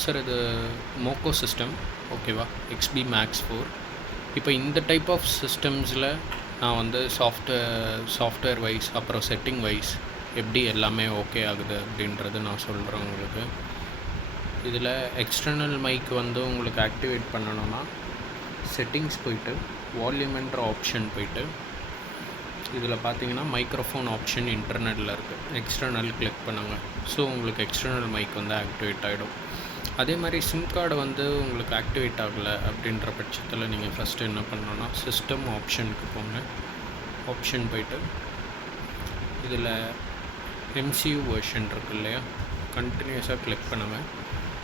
Sir இது மோக்கோ system ஓகேவா, XP maths 4. இப்போ இந்த டைப் ஆஃப் சிஸ்டம்ஸில் நான் வந்து சாஃப்ட்வேர் வைஸ் அப்புறம் செட்டிங் வைஸ் எப்படி எல்லாமே ஓகே ஆகுது அப்படின்றது நான் சொல்கிறேன் உங்களுக்கு. இதில் எக்ஸ்டர்னல் மைக் வந்து உங்களுக்கு ஆக்டிவேட் பண்ணணும்னா செட்டிங்ஸ் போயிட்டு வால்யூம்ன்ற ஆப்ஷன் போயிட்டு இதில் பார்த்தீங்கன்னா மைக்ரோஃபோன் ஆப்ஷன் இன்டர்னலில் இருக்குது. எக்ஸ்டர்னல் கிளிக் பண்ணுங்கள். ஸோ உங்களுக்கு எக்ஸ்டர்னல் மைக் வந்து ஆக்டிவேட் ஆகிடும். அதே மாதிரி சிம் கார்டு வந்து உங்களுக்கு ஆக்டிவேட் ஆகலை அப்படின்ற பட்சத்தில் நீங்கள் ஃபஸ்ட்டு என்ன பண்ணணுன்னா சிஸ்டம் ஆப்ஷனுக்கு போங்க. ஆப்ஷன் போயிட்டு இதில் MCU வெர்ஷன் இருக்குது இல்லையா, கண்டினியூஸாக கிளிக் பண்ணுங்கள்.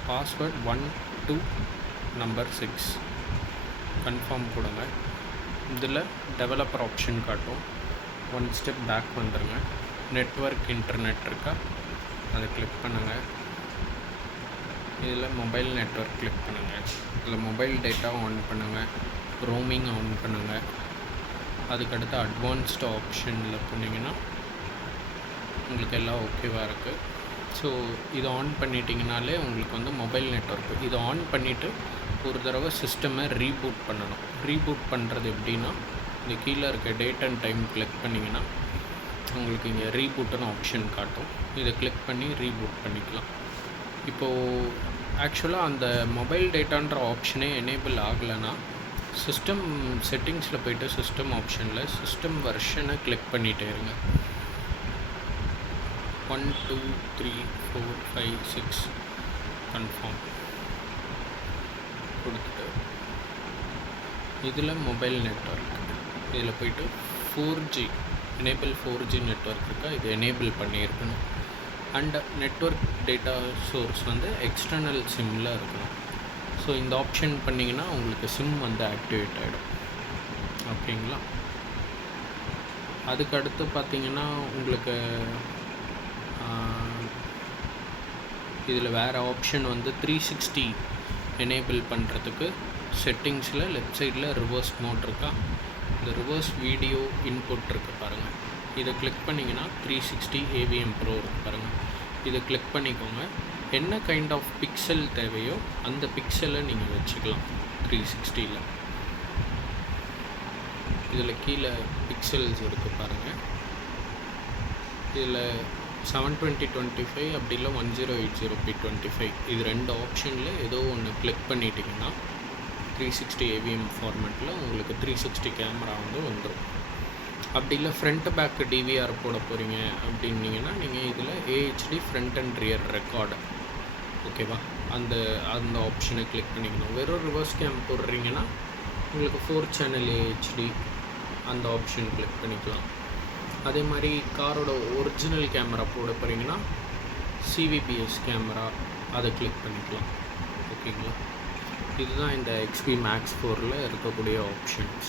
பாஸ்வேர்ட் 1 2 நம்பர் 6 கன்ஃபார்ம் கொடுங்க. இதில் டெவலப்பர் ஆப்ஷன் காட்டும். 1 ஸ்டெப் பேக் வந்துடுங்க. நெட்வொர்க் இன்டர்நெட் இருக்கா, அதை கிளிக் பண்ணுங்கள். இதில் மொபைல் நெட்வொர்க் கிளிக் பண்ணுங்கள். இதில் மொபைல் டேட்டா ஆன் பண்ணுங்கள். ரோமிங் ஆன் பண்ணுங்கள். அதுக்கடுத்து அட்வான்ஸ்டு ஆப்ஷனில் போனீங்கன்னா உங்களுக்கு எல்லாம் ஓகேவாக இருக்குது. ஸோ இதை ஆன் பண்ணிட்டீங்கனாலே உங்களுக்கு வந்து மொபைல் நெட்வொர்க்கு இதை ஆன் பண்ணிவிட்டு ஒரு தடவை சிஸ்டமை ரீபூட் பண்ணணும். ரீபூட் பண்ணுறது எப்படின்னா, இந்த கீழே இருக்க டேட் அண்ட் டைம் கிளிக் பண்ணிங்கன்னா உங்களுக்கு இங்கே ரீபூட்டுன்னு ஆப்ஷன் காட்டும். இதை கிளிக் பண்ணி ரீபூட் பண்ணிக்கலாம். இப்போது ஆக்சுவலாக அந்த மொபைல் டேட்டான்ற ஆப்ஷனே எனேபிள் ஆகலைன்னா சிஸ்டம் செட்டிங்ஸில் போய்ட்டு சிஸ்டம் ஆப்ஷனில் சிஸ்டம் வெர்ஷனை கிளிக் பண்ணிகிட்டே இருங்க. 1 2 3 4 5 6 கன்ஃபார்ம் கொடுத்துட்டு இதில் மொபைல் நெட்வொர்க் இதில் போய்ட்டு 4G எனேபிள் 4G நெட்வொர்க் இருக்கா, இது எனேபிள் பண்ணியிருக்கணும். அண்ட் நெட்வொர்க் டேட்டா சோர்ஸ் வந்து எக்ஸ்டர்னல் சிம்மில் இருக்கணும். ஸோ இந்த ஆப்ஷன் பண்ணிங்கன்னா உங்களுக்கு சிம் வந்து ஆக்டிவேட் ஆகிடும். ஓகேங்களா. அதுக்கடுத்து பார்த்திங்கன்னா உங்களுக்கு இதில் வேறு ஆப்ஷன் வந்து 360 எனேபிள் பண்ணுறதுக்கு செட்டிங்ஸில் லெஃப்ட் சைடில் ரிவர்ஸ் மோட் இருக்கா, இந்த ரிவர்ஸ் வீடியோ இன்புட் இருக்குது பாருங்கள். இதை கிளிக் பண்ணிங்கன்னா 360 AVM Pro இருக்குது பாருங்கள். இதை கிளிக் பண்ணிக்கோங்க. என்ன கைண்ட் ஆஃப் பிக்சல் தேவையோ அந்த பிக்சலை நீங்கள் வச்சுக்கலாம் 360ல். இதில் கீழே பிக்சல்ஸ் இருக்குது பாருங்கள். இதில் 720x25 அப்படி இல்லை 1080p25 இது ரெண்டு ஆப்ஷனில் ஏதோ ஒன்று கிளிக் பண்ணிட்டீங்கன்னா 360 AVM ஃபார்மேட்டில் உங்களுக்கு 360 கேமரா வந்து வந்துடும். அப்படி இல்லை ஃப்ரண்ட் பேக்கு DVR போட போகிறீங்க அப்படின்னீங்கன்னா நீங்கள் இதில் AHD front and rear record ஓகேவா, அந்த ஆப்ஷனை கிளிக் பண்ணிக்கணும். வெறும் ரிவர்ஸ் கேம் போடுறீங்கன்னா உங்களுக்கு 4 சேனல் AHD அந்த ஆப்ஷன் கிளிக் பண்ணிக்கலாம். அதே மாதிரி காரோட ஒரிஜினல் கேமரா போட போகிறீங்கன்னா CVPS கேமரா அதை கிளிக் பண்ணிக்கலாம். ஓகேங்களா. இதுதான் இந்த XP Max 4ல் இருக்கக்கூடிய ஆப்ஷன்ஸ்.